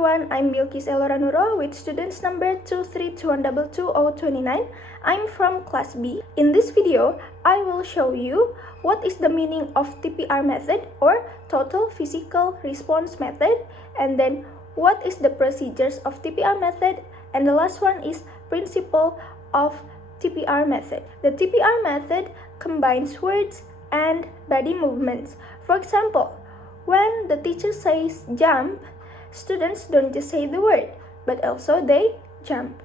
everyone, I'm Bilkis Eloranuro with students number 232122029. I'm from class B. In this video, I will show you what is the meaning of TPR method or total physical response method, and then what is the procedures of TPR method, and the last one is principle of TPR method. The TPR method combines words and body movements. For example, when the teacher says jump, students don't just say the word, but also they jump.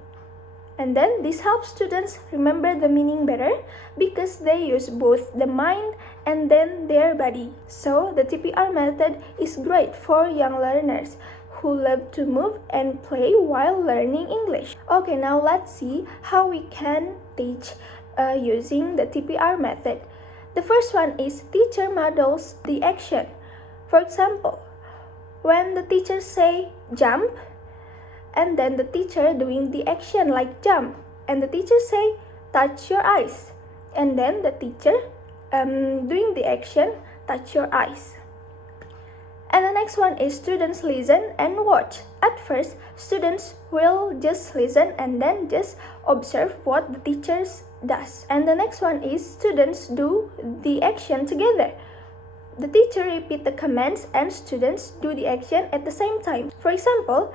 And then this helps students remember the meaning better because they use both the mind and then their body. So the TPR method is great for young learners who love to move and play while learning English. Okay, now let's see how we can teach using the TPR method. The first one is teacher models the action. For example, when the teacher say jump, and then the teacher doing the action like jump, and the teacher say touch your eyes, and then the teacher doing the action touch your eyes. And the next one is students listen and watch. At first, students will just listen and then just observe what the teacher does. And the next one is students do the action together. The teacher repeat the commands and students do the action at the same time. For example,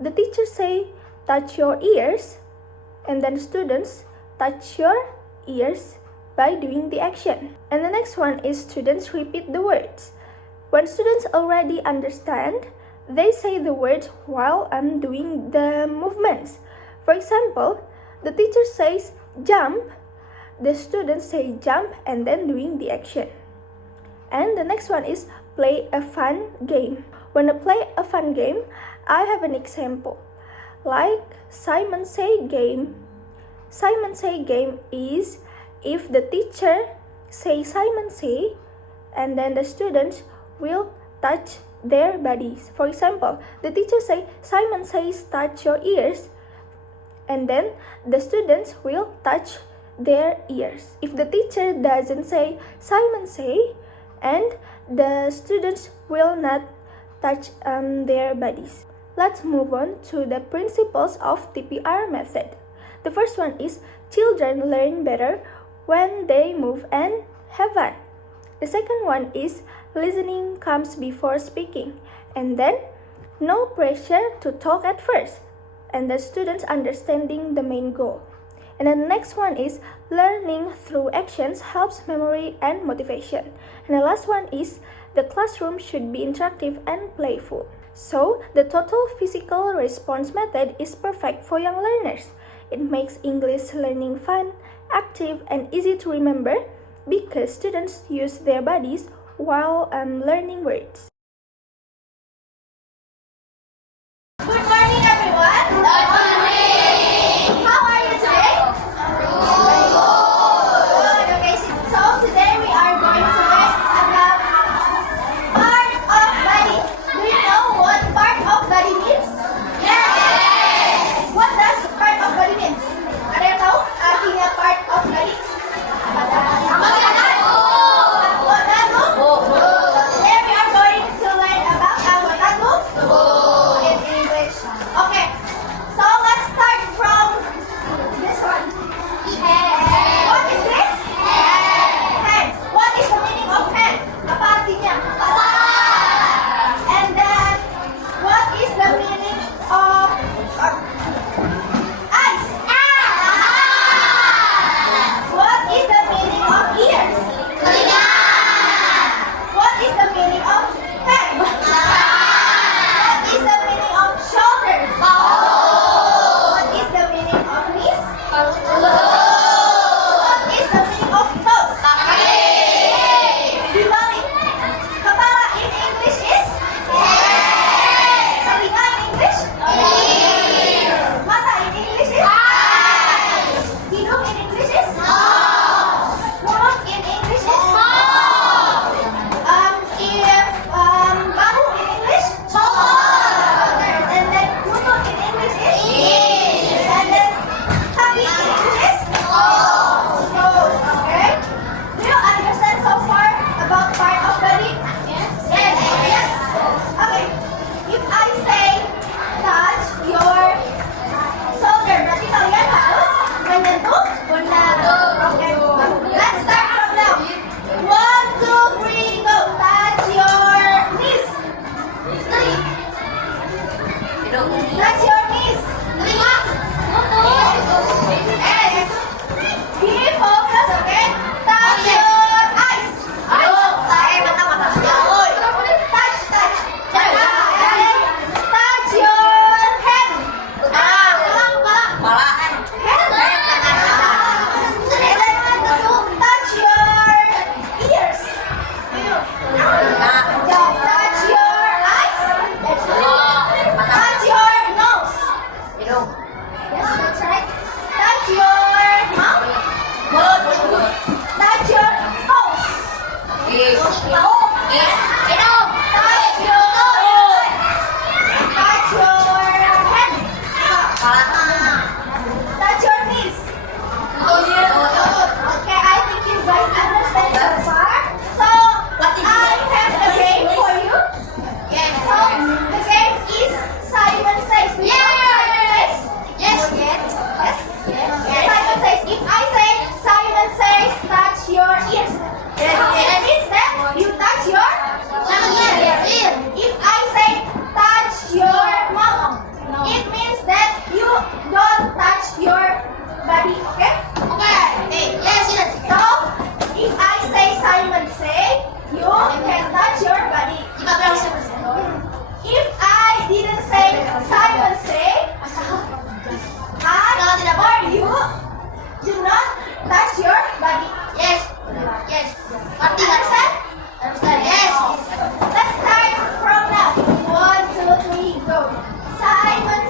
the teacher say touch your ears, and then students touch your ears by doing the action. And the next one is students repeat the words. When students already understand, they say the words while doing the movements. For example, the teacher says jump, the students say jump and then doing the action. And the next one is play a fun game. When I play a fun game, I have an example. Like Simon Say game. Simon Say game is if the teacher say Simon Say, and then the students will touch their bodies. For example, the teacher say Simon says touch your ears, and then the students will touch their ears. If the teacher doesn't say Simon say, and the students will not touch their bodies. Let's move on to the principles of TPR method. The first one is children learn better when they move and have fun. The second one is listening comes before speaking, and then no pressure to talk at first, and the students understanding the main goal. And then the next one is learning through actions helps memory and motivation. And the last one is the classroom should be interactive and playful. So the total physical response method is perfect for young learners. It makes English learning fun, active, and easy to remember because students use their bodies while learning words. Good morning, everyone. Good morning. How are you today? Good. Okay, so today we are going to learn about part of body. Do you know what part of body means? Yes. What does part of body means? Ada yang tahu artinya part of body? Today we are going Touch your knees. And be focused, okay? Touch your eyes. Touch. Touch your head. Head. Touch your ears. Touch your eyes. Touch your nose. Yes, that's right. Touch your mouth. Touch your toes. Touch your touch your head. Touch your knees. Okay, I think you guys understand so far. So I have a game for you. So the game is Simon Says. Do you know Simon Says? Yes. Simon Says. If I say Simon Says, touch your ears. It means that you touch your ear. If I say touch your mouth, it means that you don't touch your body. Okay? So if I say Simon say, you can touch your body. If I didn't say Simon say, or you do not touch your body. Understand? Let's start from now. 1, 2, 3, go. Simon